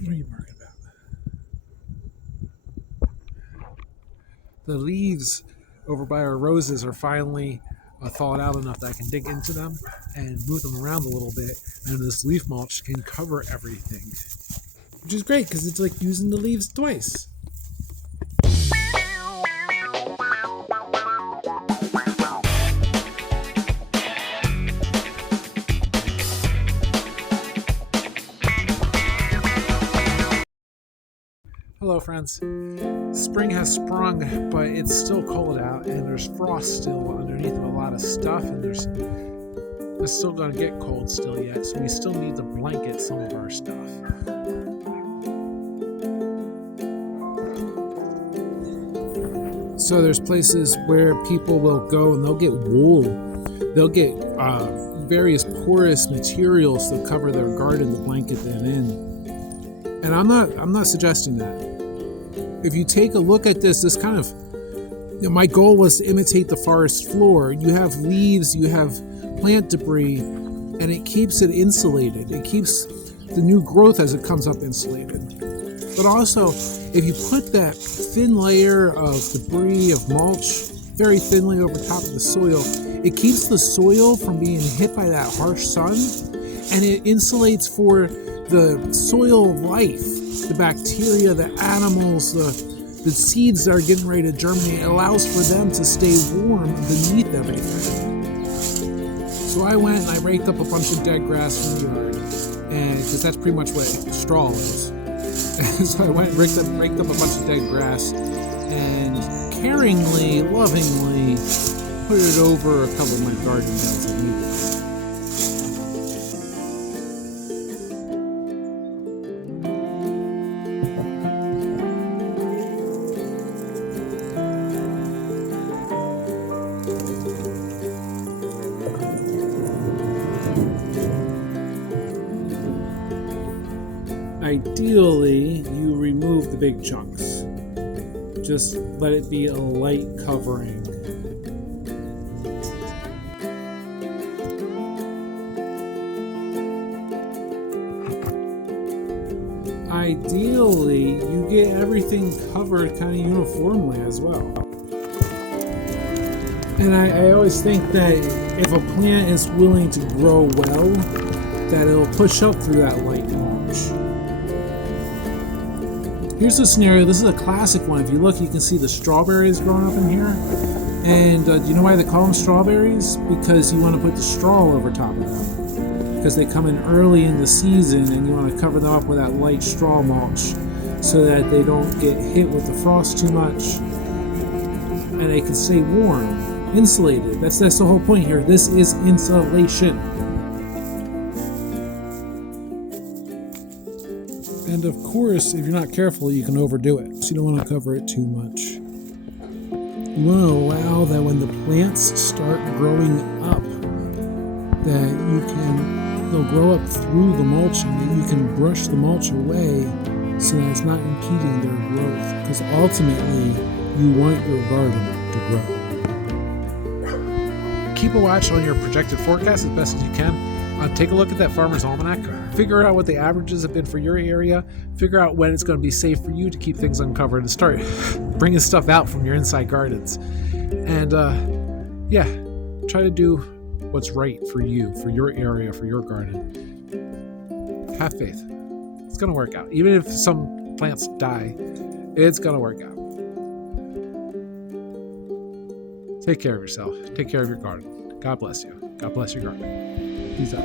What are you barking about? The leaves over by our roses are finally thawed out enough that I can dig into them and move them around a little bit, and this leaf mulch can cover everything, which is great because it's like using the leaves twice. Hello, friends. Spring has sprung, but it's still cold out, and there's frost still underneath of a lot of stuff, and it's still going to get cold still yet, so we still need to blanket some of our stuff. So there's places where people will go and they'll get wool. They'll get various porous materials to cover their garden to blanket them in. And I'm not suggesting that. If you take a look at this kind of, my goal was to imitate the forest floor. You have leaves, you have plant debris, and it keeps it insulated. It keeps the new growth as it comes up insulated. But also, if you put that thin layer of debris, of mulch, very thinly over top of the soil, it keeps the soil from being hit by that harsh sun, and it insulates for the soil life, the bacteria, the animals, the seeds that are getting ready to germinate. It allows for them to stay warm beneath everything. So I went and I raked up a bunch of dead grass from the yard, and because that's pretty much what straw is. So I went and raked up a bunch of dead grass and caringly, lovingly put it over a couple of my garden beds that need it. Ideally, you remove the big chunks. Just let it be a light covering. Ideally, you get everything covered kind of uniformly as well. And I always think that if a plant is willing to grow well, that it'll push up through that light mulch. Here's the scenario. This is a classic one. If you look, you can see the strawberries growing up in here. And do you know why they call them strawberries? Because you want to put the straw over top of them. Because they come in early in the season, and you want to cover them up with that light straw mulch so that they don't get hit with the frost too much. And they can stay warm, insulated. That's the whole point here. This is insulation. And of course, if you're not careful, you can overdo it. So you don't want to cover it too much. You want to allow that when the plants start growing up, that they'll grow up through the mulching, that you can brush the mulch away so that it's not impeding their growth. Because ultimately, you want your garden to grow. Keep a watch on your projected forecast as best as you can. Take a look at that Farmer's Almanac. Figure out what the averages have been for your area. Figure out when it's going to be safe for you to keep things uncovered and start bringing stuff out from your inside gardens. And try to do what's right for you, for your area, for your garden. Have faith. It's going to work out. Even if some plants die, it's going to work out. Take care of yourself. Take care of your garden. God bless you. God bless your garden. Peace out.